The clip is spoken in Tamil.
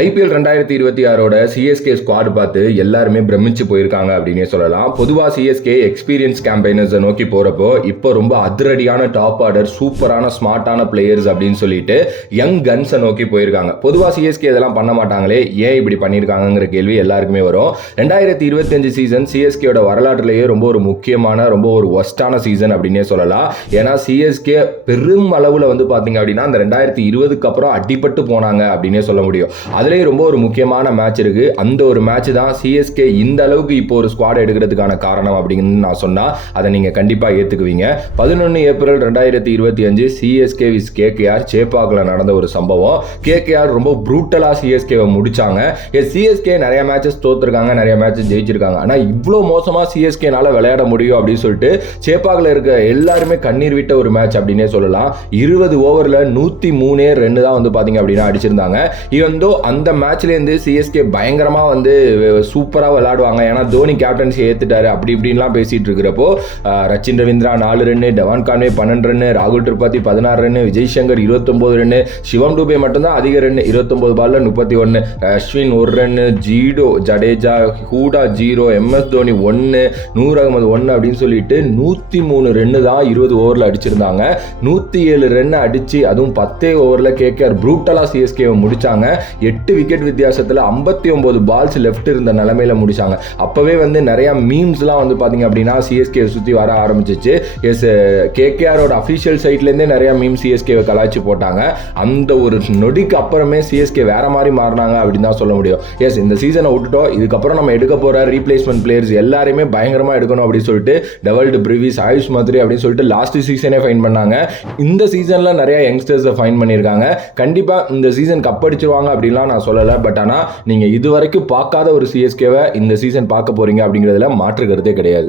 ஐபிஎல் 2026ஓட சிஎஸ்கே ஸ்குவாட் பார்த்து எல்லாருமே பிரமிச்சு போயிருக்காங்க அப்படின்னே சொல்லலாம். பொதுவாக சிஎஸ்கே எக்ஸ்பீரியன்ஸ் கேம்பெயினர்ஸை நோக்கி போறப்போ இப்போ ரொம்ப அதிரடியான டாப் ஆர்டர், சூப்பரான ஸ்மார்ட்டான பிளேயர்ஸ் அப்படின்னு சொல்லிட்டு யங் கன்ஸை நோக்கி போயிருக்காங்க. பொதுவாக சிஎஸ்கே இதெல்லாம் பண்ண மாட்டாங்களே, ஏன் இப்படி பண்ணியிருக்காங்கிற கேள்வி எல்லாருக்குமே வரும். 2025 சீசன் சிஎஸ்கேயோட வரலாற்றிலேயே ரொம்ப ஒரு முக்கியமான, ரொம்ப ஒரு ஒஸ்டான சீசன் அப்படின்னே சொல்லலாம். ஏன்னா சிஎஸ்கே பெரும் அளவில் வந்து பார்த்தீங்க அப்படின்னா அந்த 2020க்கு அப்புறம் அடிபட்டு போனாங்க அப்படின்னே சொல்ல முடியும். அதுலேயும் ரொம்ப ஒரு முக்கியமான மேட்ச் இருக்கு. அந்த ஒரு மேட்ச் தான் சிஎஸ்கே இந்த அளவுக்கு இப்போ ஒரு ஸ்குவாட் எடுக்கிறதுக்கான காரணம் அப்படின்னு நான் சொன்னா அதை நீங்க கண்டிப்பா ஏத்துக்குவீங்க. 11 ஏப்ரல் 2025 சிஎஸ்கே விஸ் கேகேஆர் சேப்பாக்ல நடந்த ஒரு சம்பவம். கேகேஆர் ரொம்ப ப்ரூட்டலா சிஎஸ்கேவை முடிச்சாங்க. சிஎஸ்கே நிறைய மேட்சஸ் தோத்துருக்காங்க, நிறைய மேட்சஸ் ஜெயிச்சிருக்காங்க. ஆனா இவ்வளோ மோசமா சிஎஸ்கேனால விளையாட முடியும் அப்படின்னு சொல்லிட்டு சேப்பாக்ல இருக்க எல்லாருமே கண்ணீர் விட்ட ஒரு மேட்ச் அப்படின்னே சொல்லலாம். 20 ஓவர்ல 103 ரன் தான் வந்து பாத்தீங்க அப்படின்னா அடிச்சிருந்தாங்க. இவந்தோ அந்த மேட்ச்லேருந்து சிஎஸ்கே பயங்கரமா வந்து சூப்பராக விளையாடுவாங்க. ஏன்னா தோனி கேப்டன்சி ஏத்துட்டாரு அப்படி இப்படின்லாம் பேசிட்டு இருக்கிறப்போ Rachin Ravindra 4 run, Devon Conway 12 run, ராகுல் திரிபாதி 16 ரன்னு, விஜய் சங்கர் 29 ரன்னு, சிவம் டூபே மட்டும்தான் அதிக ரன்னு 29 பால்ல 31, அஸ்வின் 1 ரன்னு, ஜடேஜா ஹூடா 0, எம்எஸ் தோனி 1, நூர் அகமது 1 அப்படின்னு சொல்லிட்டு 103 ரன்னு தான் 20 ஓவரில் அடிச்சிருந்தாங்க. 107 ரன் அடிச்சு அதுவும் 10 ஓவரில் கேகேஆர் ப்ரூட்டலா சிஎஸ்கே முடிச்சாங்க. 8 விக்கெட் வித்தியாசத்தில் 59 பால்ஸ் லெஃப்ட் இருந்த நிலைமையில முடிச்சாங்க. அப்பவே வந்து நிறைய மீம்ஸ்லாம் வந்து பாத்தீங்க அப்படின்னா சிஎஸ்கே சுத்தி வர ஆரம்பிச்சிச்சு. கேகேஆரோட அஃபிஷியல் சைட்லேருந்தே நிறைய மீம் சிஎஸ்கேவை கலாய்ச்சி போட்டாங்க. அந்த ஒரு நொடிக்கு அப்புறமே சிஎஸ்கே வேற மாதிரி மாறினாங்க அப்படின்னு தான் சொல்ல முடியும். இந்த சீசனை விட்டுட்டோம், இதுக்கப்புறம் நம்ம எடுக்க போற ரீப்ளேஸ்மெண்ட் பிளேயர்ஸ் எல்லாருமே பயங்கரமா எடுக்கணும் அப்படின்னு சொல்லிட்டு டெவல்டு பிரிவிஸ், ஆயுஷ் மத்ரி அப்படின்னு சொல்லிட்டு லாஸ்ட் சீசனே ஃபைன் பண்ணாங்க. இந்த சீசன்ல நிறைய யங்ஸ்டர்ஸை ஃபைன் பண்ணியிருக்காங்க. கண்டிப்பா இந்த சீசன் கப் அடிச்சிருவாங்க அப்படின்லாம் நான் சொல்லலை. பட் ஆனால் நீங்கள் இதுவரைக்கும் பார்க்காத ஒரு சிஎஸ்கேவை இந்த சீசன் பார்க்க போறீங்க அப்படிங்கிறதுல மாற்று கருத்தே கிடையாது.